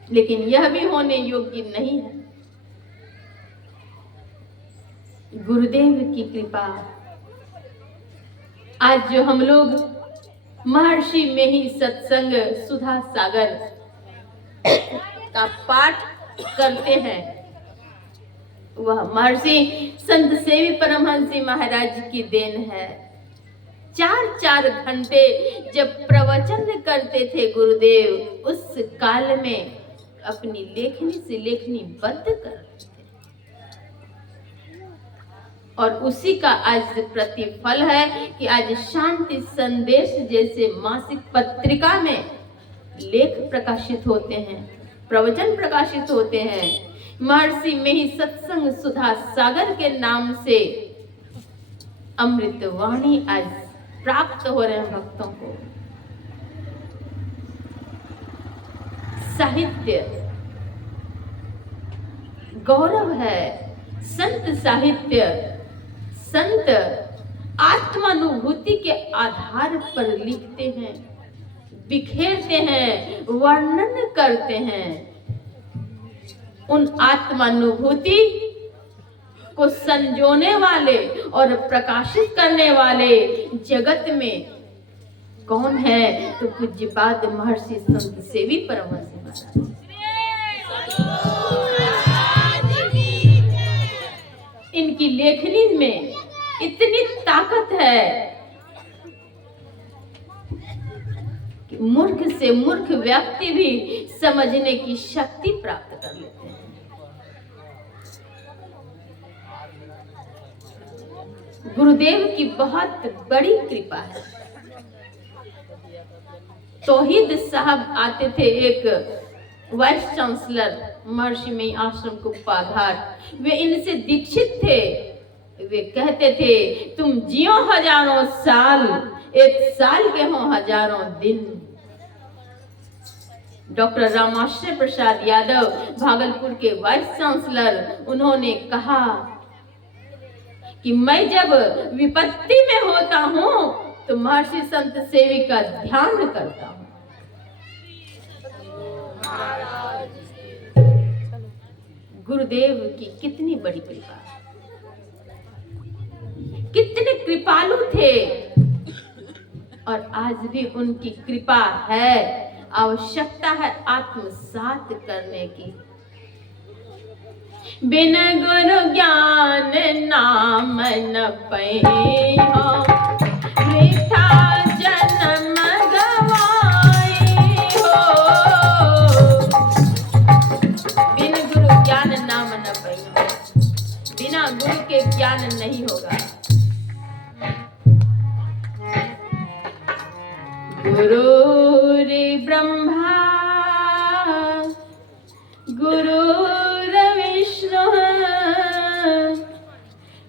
लेकिन यह भी होने योग्य नहीं है। गुरुदेव की कृपा, आज जो हम लोग महर्षि में ही सत्संग सुधा सागर का पाठ करते हैं, वह महर्षि संत सेवी परमहंस जी महाराज की देन है। 4-4 घंटे जब प्रवचन करते थे गुरुदेव, उस काल में अपनी लेखनी से लेखनी बंद कर देते और उसी का आज प्रतिफल है कि आज शांति संदेश जैसे मासिक पत्रिका में लेख प्रकाशित होते हैं, प्रवचन प्रकाशित होते हैं। महर्षि में ही सत्संग सुधा सागर के नाम से अमृतवाणी आज प्राप्त हो रहे हैं भक्तों को। साहित्य गौरव है, संत साहित्य, संत आत्मानुभूति के आधार पर लिखते हैं, बिखेरते हैं, वर्णन करते हैं। उन आत्मानुभूति को संजोने वाले और प्रकाशित करने वाले जगत में कौन है? तो पूज्यपाद महर्षि संत सेवी परमहंस महाराज। इनकी लेखनी में इतनी ताकत है कि मूर्ख से मूर्ख व्यक्ति भी समझने की शक्ति प्राप्त कर लेते हैं। गुरुदेव की बहुत बड़ी कृपा है। तौहीद साहब आते थे, एक वाइस चांसलर महर्षि में आश्रम को पाघाट, वे इनसे दीक्षित थे। वे कहते थे तुम जियो हजारों साल, एक साल के हो हजारों दिन। डॉक्टर रामाश्रय प्रसाद यादव भागलपुर के वाइस चांसलर, उन्होंने कहा कि मैं जब विपत्ति में होता हूं तो महर्षि संत सेवी का ध्यान करता हूं। गुरुदेव की कितनी बड़ी कृपा, कितने कृपालु थे और आज भी उनकी कृपा है। आवश्यकता है आत्मसात करने की। बिन गुरु ज्ञान नाम न पई हो, वृथा जन गुरुर्ब्रह्मा गुरुर्विष्णुः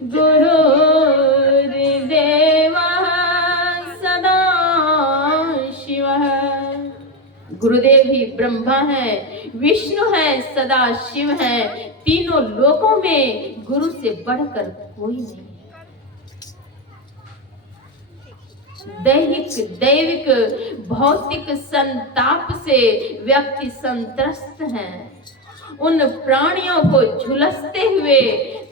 गुरुर्देवः सदाशिवः। गुरुदेव ही ब्रह्मा है, विष्णु है, सदा शिव है। तीनों लोकों में गुरु से बढ़कर कोई नहीं। दैहिक दैविक भौतिक संताप से व्यक्ति संत्रस्त है। उन प्राणियों को झुलसते हुए,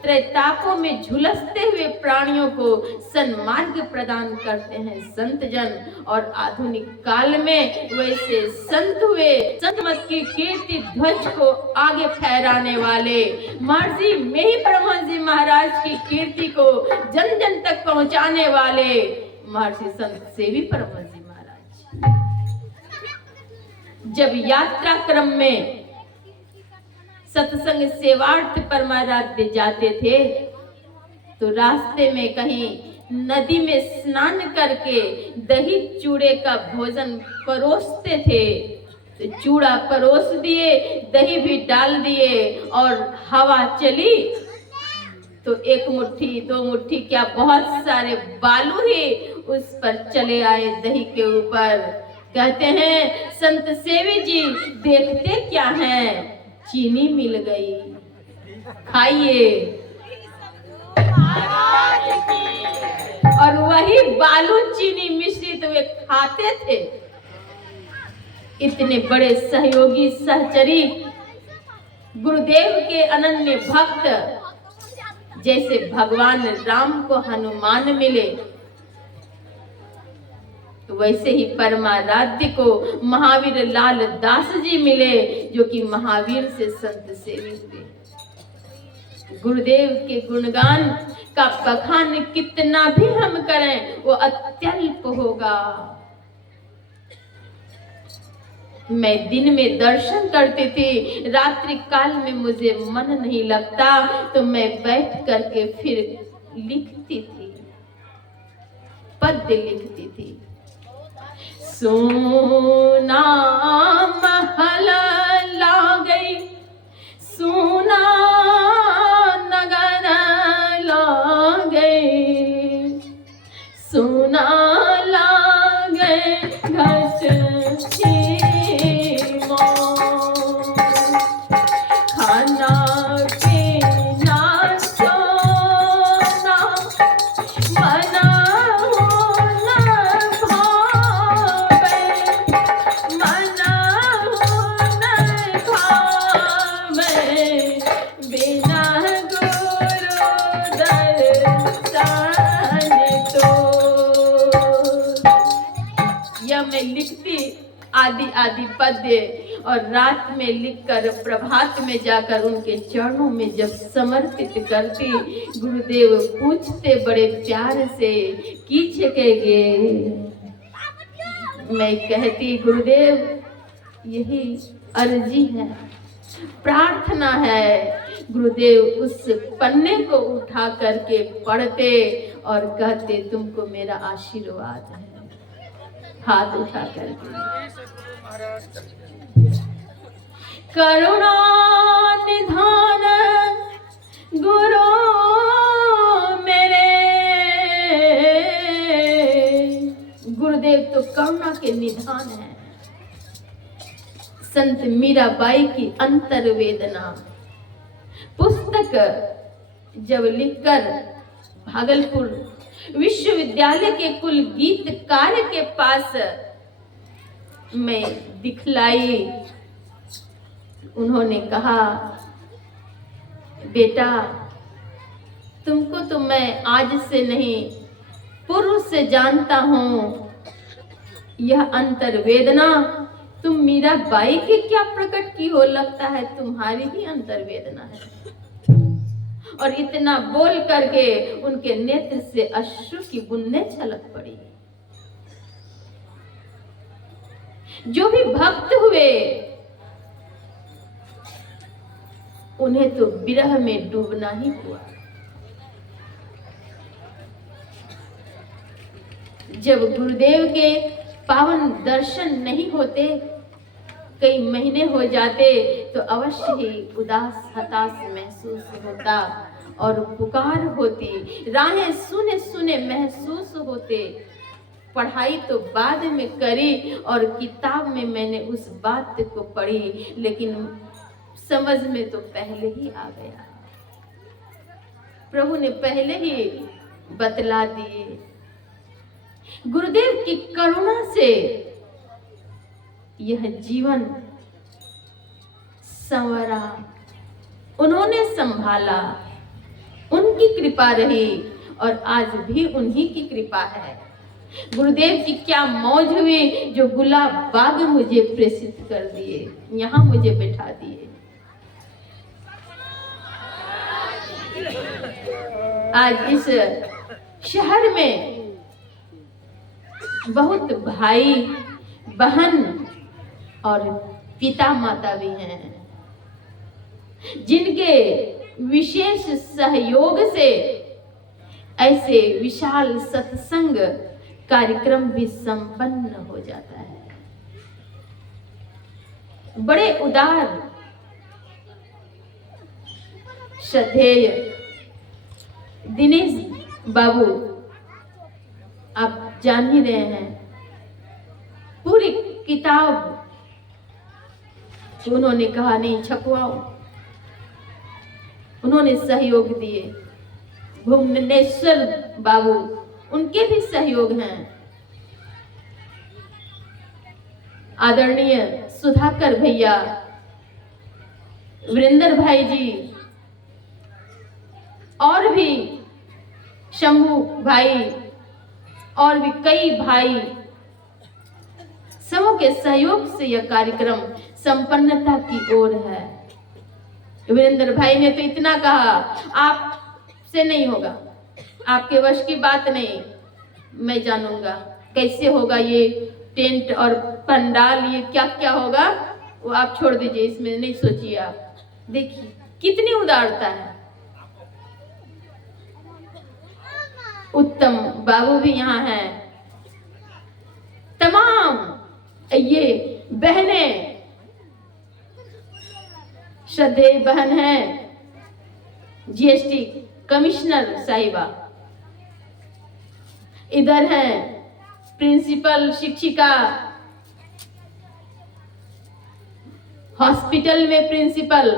त्रैतापों में झुलसते हुए प्राणियों को सन्मार्ग प्रदान करते हैं संत जन। और आधुनिक काल में वैसे संत हुए, संत मत की कीर्ति ध्वज को आगे फहराने वाले महर्षि मेही परमहंस जी महाराज की कीर्ति को जन जन तक पहुंचाने वाले महर्षि संत सेवी परमहंस जी महाराज जब यात्रा क्रम में सत्संग सेवार्थ परमाराध्य जाते थे तो रास्ते में कहीं नदी में स्नान करके दही चूड़े का भोजन परोसते थे। तो चूड़ा परोस दिए, दही भी डाल दिए और हवा चली तो एक मुट्ठी, दो मुट्ठी, क्या बहुत सारे बालू ही उस पर चले आए दही के ऊपर। कहते हैं संत सेवी जी देखते क्या हैं, चीनी मिल गई, खाइए। और वही बालू चीनी मिश्रित वे खाते थे। इतने बड़े सहयोगी सहचरी गुरुदेव के अनन्य भक्त, जैसे भगवान राम को हनुमान मिले वैसे ही परमाराध्य को महावीर लाल दास जी मिले, जो कि महावीर से संत सेवी हुए। गुरुदेव के गुणगान का बखान कितना भी हम करें वो अत्यल्प होगा। मैं दिन में दर्शन करती थी, रात्रि काल में मुझे मन नहीं लगता तो मैं बैठ करके फिर लिखती थी, पद्य लिखती थी। सोना महल लागई, सोना नगर लागई, सोना लागे घट खाना पीना सोना मना होना भावे, मना होना भावे, बिना गुरु दर्शन तो। यह मैं लिखती आदि आदि पद्य और रात में लिखकर प्रभात में जाकर उनके चरणों में जब समर्पित करती, गुरुदेव पूछते बड़े प्यार से कीचकेगे। मैं कहती गुरुदेव यही अर्जी है, प्रार्थना है। गुरुदेव उस पन्ने को उठा करके पढ़ते और कहते तुमको मेरा आशीर्वाद है, हाथ उठा करके। करुणा निधान गुरु मेरे, गुरुदेव तो करुणा के निधान है। संत मीराबाई की अंतर वेदना पुस्तक जब लिखकर भागलपुर विश्वविद्यालय के कुल गीतकार के पास मैं दिखलाई, उन्होंने कहा बेटा तुमको तो मैं आज से नहीं पूर्व से जानता हूँ, यह अंतर वेदना तुम मीराबाई की क्या प्रकट की हो, लगता है तुम्हारी ही अंतर वेदना है। और इतना बोल करके उनके नेत्र से अश्रु की बूंदें छलक पड़ी। जो भी भक्त हुए उन्हें तो विरह में डूबना ही हुआ। जब गुरुदेव के पावन दर्शन नहीं होते, कई महीने हो जाते, तो अवश्य ही उदास हताश महसूस होता और पुकार होती, राहें सुने सुने महसूस होते। पढ़ाई तो बाद में करी और किताब में मैंने उस बात को पढ़ी, लेकिन समझ में तो पहले ही आ गया। प्रभु ने पहले ही बतला दिए। गुरुदेव की करुणा से यह जीवन संवरा, उन्होंने संभाला, उनकी कृपा रही और आज भी उन्हीं की कृपा है। गुरुदेव की क्या मौज हुई जो गुलाब बाग मुझे प्रेषित कर दिए, यहाँ मुझे बैठा दिए। आज इस शहर में बहुत भाई बहन और पिता माता भी हैं, जिनके विशेष सहयोग से ऐसे विशाल सत्संग कार्यक्रम भी संपन्न हो जाता है। बड़े उदार श्रद्धेय दिनेश बाबू, आप जान ही रहे हैं, पूरी किताब उन्होंने कहा नहीं छपवाओ, उन्होंने सहयोग दिए। भुवनेश्वर बाबू, उनके भी सहयोग हैं। आदरणीय सुधाकर भैया, वीरेंद्र भाई जी, और भी शंभू भाई, और भी कई भाई, सबों के सहयोग से यह कार्यक्रम संपन्नता की ओर है। वीरेंद्र भाई ने तो इतना कहा, आपसे नहीं होगा, आपके वश की बात नहीं, मैं जानूंगा कैसे होगा ये टेंट और पंडाल, ये क्या क्या होगा वो आप छोड़ दीजिए, इसमें नहीं सोचिए आप। देखिए कितनी उदारता है। उत्तम बाबू भी यहाँ हैं, तमाम ये बहनें, श्रद्धेय बहन है, जीएसटी कमिश्नर साहिबा, इधर हैं प्रिंसिपल शिक्षिका, हॉस्पिटल में प्रिंसिपल,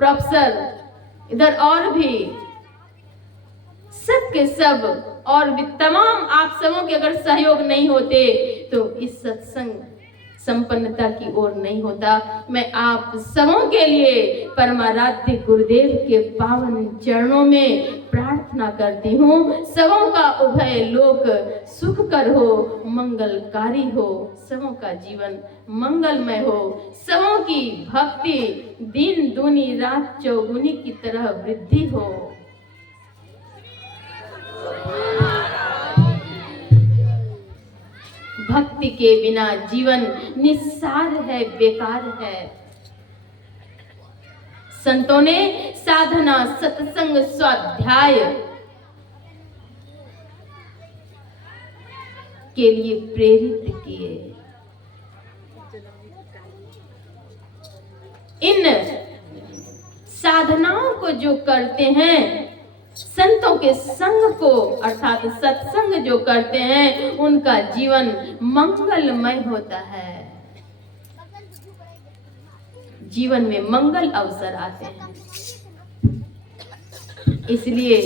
प्रोफेसर, इधर और भी सब के सब, और भी तमाम आप सबों के अगर सहयोग नहीं होते तो इस सत्संग संपन्नता की ओर नहीं होता। मैं आप सबों के लिए परमाराध्य गुरुदेव के पावन चरणों में प्रार्थना करती हूँ, सबों का उभय लोक सुखकर हो, मंगलकारी हो, सबों का जीवन मंगलमय हो, सबों की भक्ति दिन दूनी रात चौगुनी की तरह वृद्धि हो। भक्ति के बिना जीवन निस्सार है, बेकार है। संतों ने साधना, सत्संग, स्वाध्याय के लिए प्रेरित किए। इन साधनाओं को जो करते हैं, संतों के संग को अर्थात सत्संग जो करते हैं, उनका जीवन मंगलमय होता है, जीवन में मंगल अवसर आते हैं। इसलिए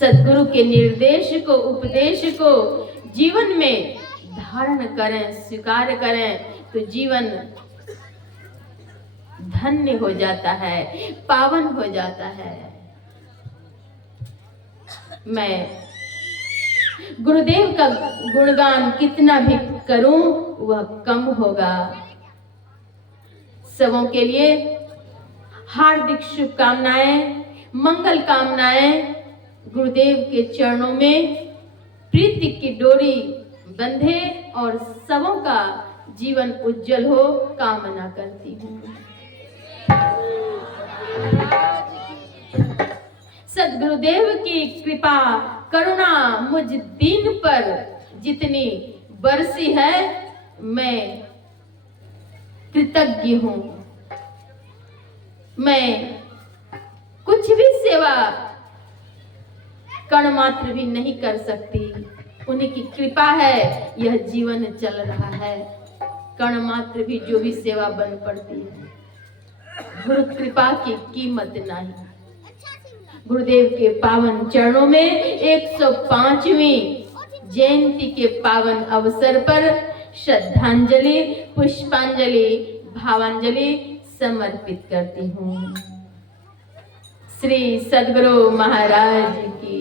सद्गुरु के निर्देश को, उपदेश को जीवन में धारण करें, स्वीकार करें, तो जीवन धन्य हो जाता है, पावन हो जाता है। मैं गुरुदेव का गुणगान कितना भी करूं वह कम होगा। सबों के लिए हार्दिक शुभकामनाएं, मंगल कामनाएं। गुरुदेव के चरणों में प्रीति की डोरी बंधे और सबों का जीवन उज्जवल हो, कामना करती हूँ। सद्गुरुदेव की कृपा करुणा मुझ दीन पर जितनी बरसी है, मैं कृतज्ञ हूँ। मैं कुछ भी सेवा कण मात्र भी नहीं कर सकती, उन्हीं की कृपा है यह जीवन चल रहा है। कण मात्र भी जो भी सेवा बन पड़ती है, गुरु कृपा की कीमत नहीं। गुरुदेव के पावन चरणों में 105वीं जयंती के पावन अवसर पर श्रद्धांजलि, पुष्पांजलि, भावांजलि समर्पित करती हूँ। श्री सद्गुरु महाराज की